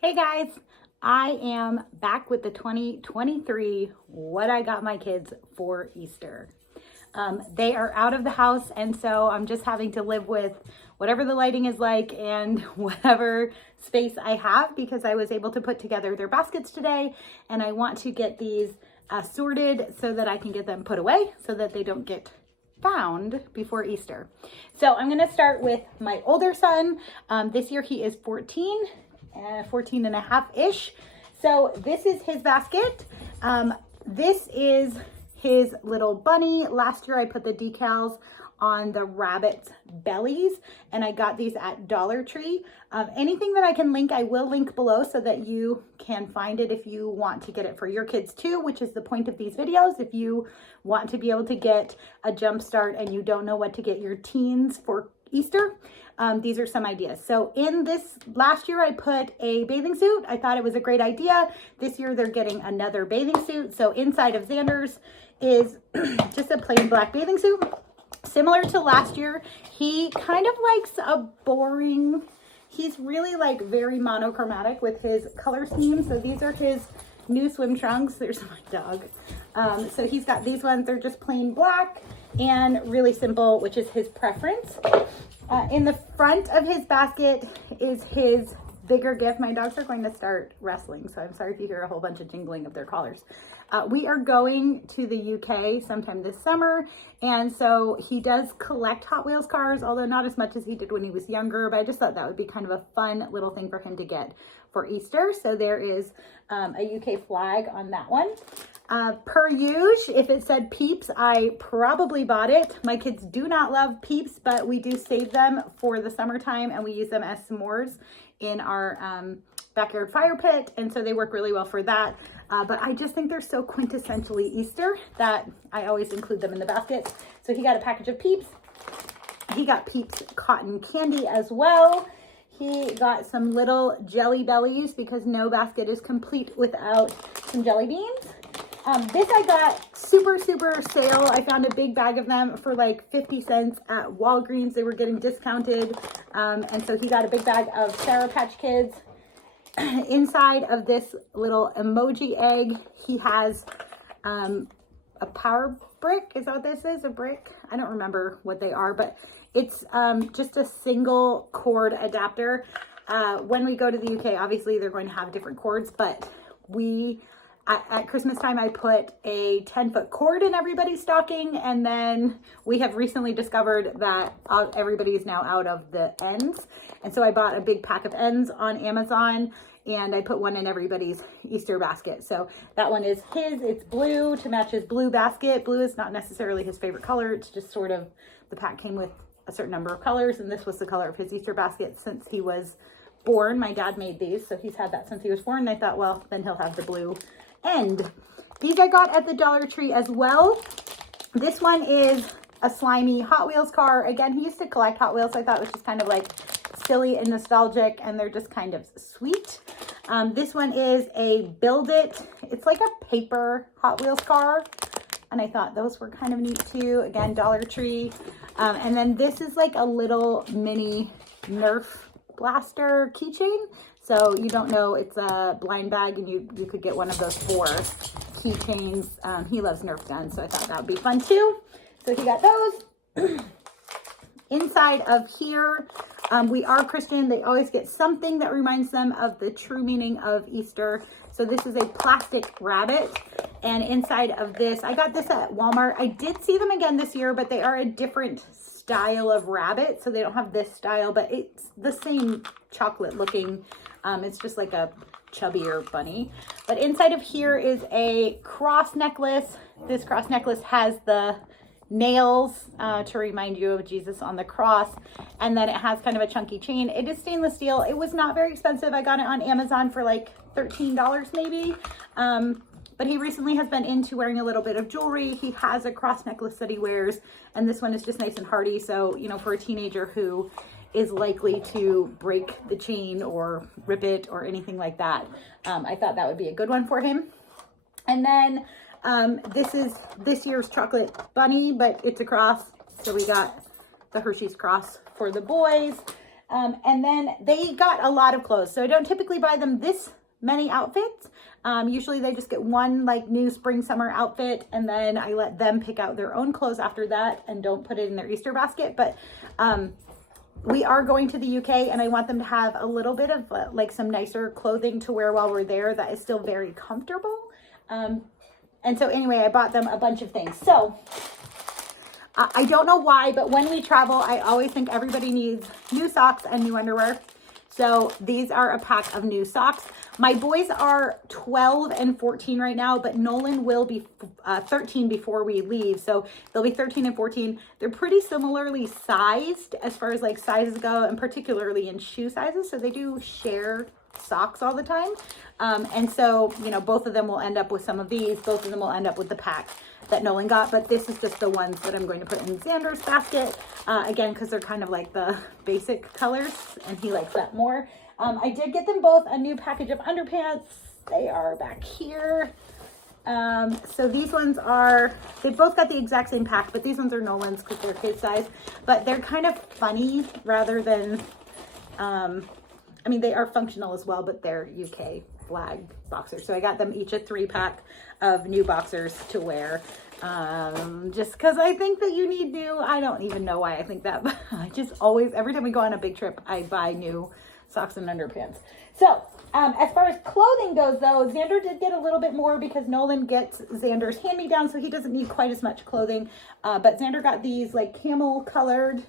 Hey guys, I am back with the 2023 What I Got My Kids for Easter. They are out of the house, and so I'm just having to live with whatever the lighting is like and whatever space I have, because I was able to put together their baskets today, and I want to get these sorted so that I can get them put away so that they don't get found before Easter. So I'm going to start with my older son. This year he is 14 and a half-ish. So this is his basket. This is his little bunny. Last year I put the decals on the rabbit's bellies, and I got these at Dollar Tree. Anything that I can link, I will link below so that you can find it if you want to get it for your kids too, which is the point of these videos. If you want to be able to get a jump start and you don't know what to get your teens for Easter, these are some ideas. So in this last year, I put a bathing suit. I thought it was a great idea. This year, they're getting another bathing suit. So inside of Xander's is just a plain black bathing suit. Similar to last year, he kind of likes a boring, he's really like very monochromatic with his color scheme. So these are his new swim trunks. There's my dog. So he's got these ones. They're just plain black and really simple, which is his preference. In the front of his basket is his bigger gift. My dogs are going to start wrestling, so I'm sorry if you hear a whole bunch of jingling of their collars. We are going to the UK sometime this summer, and so he does collect Hot Wheels cars, although not as much as he did when he was younger, but I just thought that would be kind of a fun little thing for him to get for Easter. So there is a UK flag on that one. Per usual, if it said Peeps, I probably bought it. My kids do not love Peeps, but we do save them for the summertime, and we use them as s'mores in our backyard fire pit, and so they work really well for that. But I just think they're so quintessentially Easter that I always include them in the basket. So he got a package of Peeps. He got Peeps cotton candy as well. He got some little Jelly Bellies because no basket is complete without some jelly beans. This I got super sale. I found a big bag of them for like 50 cents at Walgreens. They were getting discounted. And so he got a big bag of Sour Patch Kids. Inside of this little emoji egg, he has a power brick. Is that what this is? A brick? I don't remember what they are, but it's just a single cord adapter. When we go to the UK, obviously they're going to have different cords, but at Christmas time, I put a 10-foot cord in everybody's stocking, and then we have recently discovered that everybody is now out of the ends. And so I bought a big pack of ends on Amazon, and I put one in everybody's Easter basket. So that one is his. It's blue to match his blue basket. Blue is not necessarily his favorite color. It's just sort of, the pack came with a certain number of colors, and this was the color of his Easter basket since he was born. My dad made these, so he's had that since he was born, and I thought, well, then he'll have the blue end. These I got at the Dollar Tree as well. This one is a slimy Hot Wheels car. Again, he used to collect Hot Wheels, so I thought it was just kind of like silly and nostalgic, and they're just kind of sweet. This one is a Build It. It's like a paper Hot Wheels car, and I thought those were kind of neat too. Again, Dollar Tree. And then this is like a little mini Nerf blaster keychain. So you don't know, it's a blind bag, and you could get one of those 4 keychains. He loves Nerf guns, so I thought that would be fun too. So he got those. Inside of here, we are Christian. They always get something that reminds them of the true meaning of Easter. So this is a plastic rabbit. And inside of this, I got this at Walmart. I did see them again this year, but they are a different style of rabbit. So they don't have this style, but it's the same chocolate looking. It's just like a chubbier bunny. But inside of here is a cross necklace. This cross necklace has the nails to remind you of Jesus on the cross, and then it has kind of a chunky chain. It is stainless steel. It was not very expensive. I got it on Amazon for like $13 maybe. But he recently has been into wearing a little bit of jewelry. He has a cross necklace that he wears, and this one is just nice and hardy. So, you know, for a teenager who is likely to break the chain or rip it or anything like that, I thought that would be a good one for him. And then this is this year's chocolate bunny, but it's a cross. So we got the Hershey's cross for the boys. And then they got a lot of clothes. So I don't typically buy them this many outfits. Usually they just get one like new spring summer outfit, and then I let them pick out their own clothes after that and don't put it in their Easter basket. But we are going to the UK, and I want them to have a little bit of like some nicer clothing to wear while we're there that is still very comfortable. And so anyway, I bought them a bunch of things. So I don't know why, but when we travel, I always think everybody needs new socks and new underwear. So these are a pack of new socks. My boys are 12 and 14 right now, but Nolan will be 13 before we leave. So they'll be 13 and 14. They're pretty similarly sized as far as like sizes go, and particularly in shoe sizes. So they do share socks all the time. And so, you know, both of them will end up with some of these. Both of them will end up with the pack that Nolan got, but this is just the ones that I'm going to put in Xander's basket, again, because they're kind of like the basic colors, and he likes that more. I did get them both a new package of underpants. They are back here. So these ones are, they both got the exact same pack, but these ones are Nolan's because they're his size, but they're kind of funny rather than, I mean, they are functional as well, but they're UK flag boxers. So I got them each a 3-pack of new boxers to wear. Just because I think that you need new, I don't even know why I think that, but I just always, every time we go on a big trip, I buy new socks and underpants. So as far as clothing goes though, Xander did get a little bit more because Nolan gets Xander's hand-me-down, so he doesn't need quite as much clothing. But Xander got these like camel colored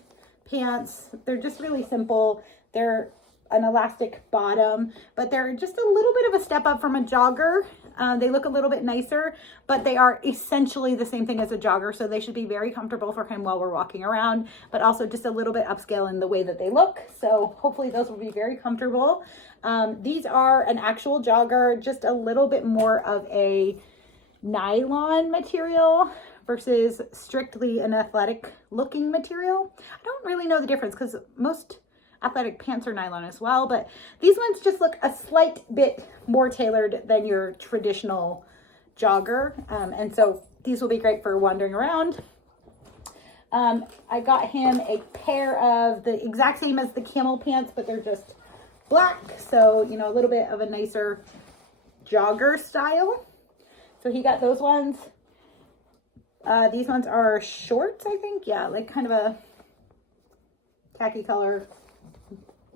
pants. They're just really simple. They're an elastic bottom, but they're just a little bit of a step up from a jogger. They look a little bit nicer, but they are essentially the same thing as a jogger. So they should be very comfortable for him while we're walking around, but also just a little bit upscale in the way that they look. So hopefully those will be very comfortable. These are an actual jogger, just a little bit more of a nylon material versus strictly an athletic looking material. I don't really know the difference because most athletic pants are nylon as well, but these ones just look a slight bit more tailored than your traditional jogger. And so these will be great for wandering around. I got him a pair of the exact same as the camel pants, but they're just black. So, you know, a little bit of a nicer jogger style. So he got those ones. These ones are shorts, I think. Yeah, like kind of a khaki color.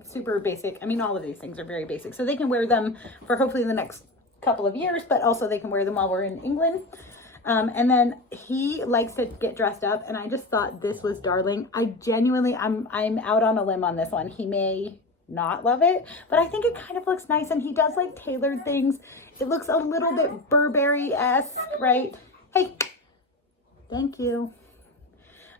Super basic. I mean, all of these things are very basic. So they can wear them for hopefully the next couple of years, but also they can wear them while we're in England. And then he likes to get dressed up, and I just thought this was darling. I genuinely, I'm out on a limb on this one. He may not love it, but I think it kind of looks nice, and he does like tailored things. It looks a little bit Burberry-esque, right? Hey, thank you.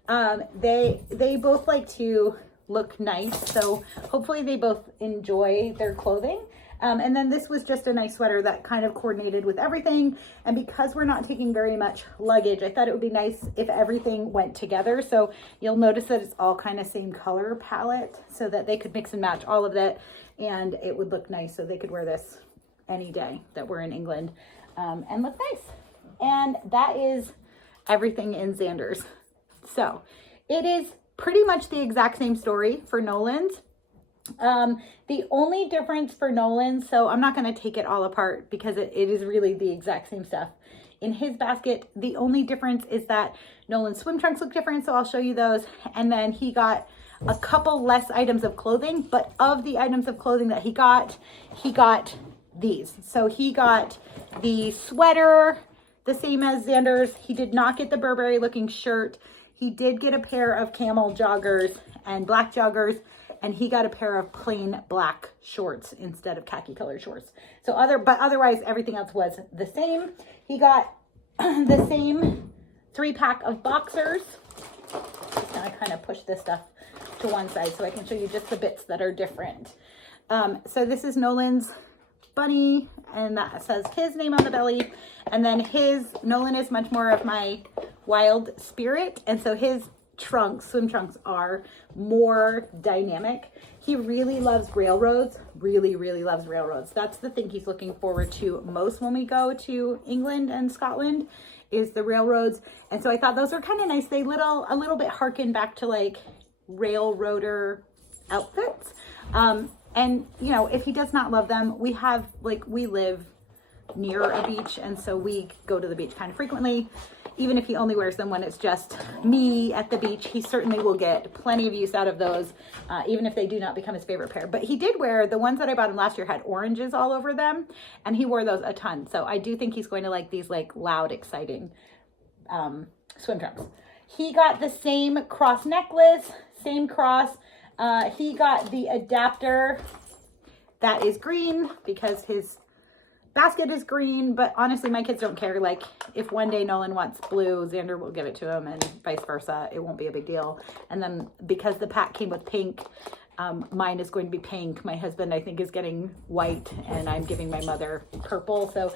They both like to look nice, so hopefully they both enjoy their clothing. And then this was just a nice sweater that kind of coordinated with everything, and because we're not taking very much luggage, I thought it would be nice if everything went together. So you'll notice that it's all kind of same color palette so that they could mix and match all of that, and it would look nice, so they could wear this any day that we're in England and look nice. And that is everything in Xander's. So it is pretty much the exact same story for Nolan's. The only difference for Nolan's, so I'm not going to take it all apart because it is really the exact same stuff in his basket. The only difference is that Nolan's swim trunks look different, so I'll show you those. And then he got a couple less items of clothing, but of the items of clothing that he got these. So he got the sweater, the same as Xander's. He did not get the Burberry looking shirt. He did get a pair of camel joggers and black joggers, and he got a pair of plain black shorts instead of khaki colored shorts. So otherwise everything else was the same. He got the same 3-pack of boxers. Just gonna kind of push this stuff to one side so I can show you just the bits that are different. So this is Nolan's bunny, and that says his name on the belly. And then Nolan is much more of my wild spirit, and so his swim trunks are more dynamic. He really loves railroads, really loves railroads. That's the thing he's looking forward to most when we go to England and Scotland, is the railroads. And so I thought those were kind of nice. They a little bit harken back to like railroader outfits. And you know, if he does not love them, we live near a beach, and so we go to the beach kind of frequently. Even if he only wears them when it's just me at the beach, he certainly will get plenty of use out of those, even if they do not become his favorite pair. But he did wear, the ones that I bought him last year had oranges all over them, and he wore those a ton. So I do think he's going to like these like loud, exciting swim trunks. He got the same cross necklace, same cross. He got the adapter that is green because his basket is green, but honestly, my kids don't care. Like, if one day Nolan wants blue, Xander will give it to him, and vice versa. It won't be a big deal. And then because the pack came with pink, mine is going to be pink. My husband, I think, is getting white, and I'm giving my mother purple. So,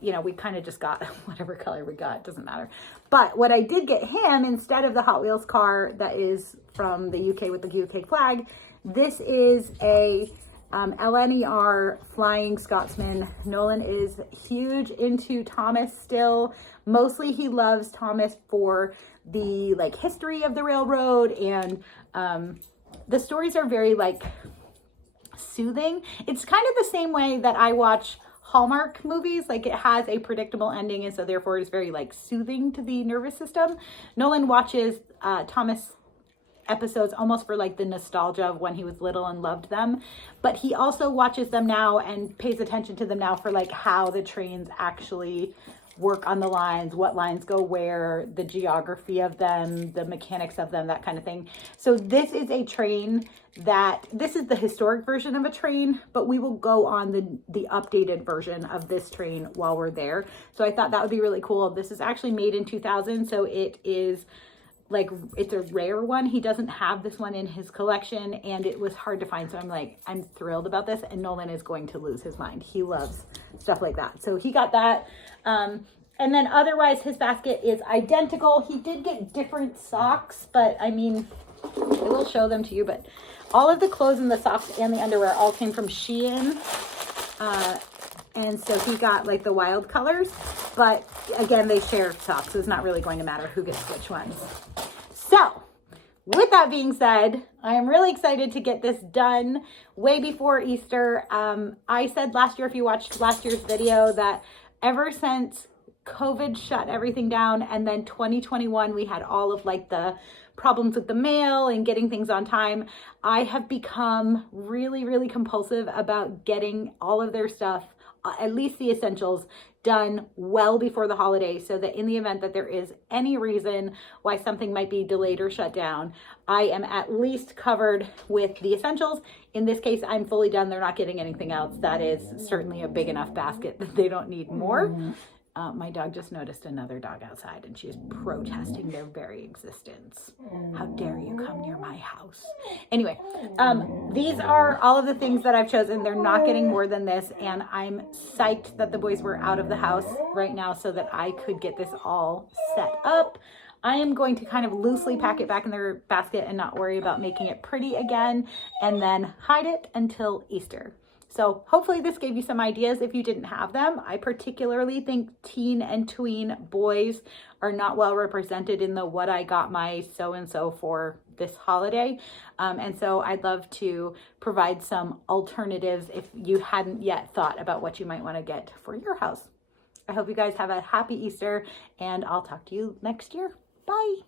you know, we kind of just got whatever color we got. It doesn't matter. But what I did get him, instead of the Hot Wheels car that is from the UK with the UK flag, this is a LNER Flying Scotsman. Nolan is huge into Thomas still. Mostly he loves Thomas for the like history of the railroad, and the stories are very like soothing. It's kind of the same way that I watch Hallmark movies. Like, it has a predictable ending, and so therefore it's very like soothing to the nervous system. Nolan watches Thomas episodes almost for like the nostalgia of when he was little and loved them, but he also watches them now and pays attention to them now for like how the trains actually work on the lines, what lines go where, the geography of them, the mechanics of them, that kind of thing. So this is a train this is the historic version of a train, but we will go on the updated version of this train while we're there. So I thought that would be really cool. This is actually made in 2000, so it is like, it's a rare one. He doesn't have this one in his collection, and it was hard to find. So I'm thrilled about this, and Nolan is going to lose his mind. He loves stuff like that. So he got that. And then otherwise his basket is identical. He did get different socks, but I mean, I will show them to you, but all of the clothes and the socks and the underwear all came from Shein. And so he got like the wild colors, but again, they share socks, so it's not really going to matter who gets which ones. So with that being said, I am really excited to get this done way before Easter. I said last year, if you watched last year's video, that ever since COVID shut everything down, and then 2021, we had all of like the problems with the mail and getting things on time, I have become really, really compulsive about getting all of their stuff, at least the essentials, done well before the holiday, so that in the event that there is any reason why something might be delayed or shut down, I am at least covered with the essentials. In this case, I'm fully done. They're not getting anything else. That is certainly a big enough basket that they don't need more. My dog just noticed another dog outside, and she is protesting their very existence. How dare you come near my house? Anyway, these are all of the things that I've chosen. They're not getting more than this, and I'm psyched that the boys were out of the house right now so that I could get this all set up. I am going to kind of loosely pack it back in their basket and not worry about making it pretty again, and then hide it until Easter. So hopefully this gave you some ideas if you didn't have them. I particularly think teen and tween boys are not well represented in the what I got my so-and-so for this holiday. And so I'd love to provide some alternatives if you hadn't yet thought about what you might want to get for your house. I hope you guys have a happy Easter, and I'll talk to you next year. Bye.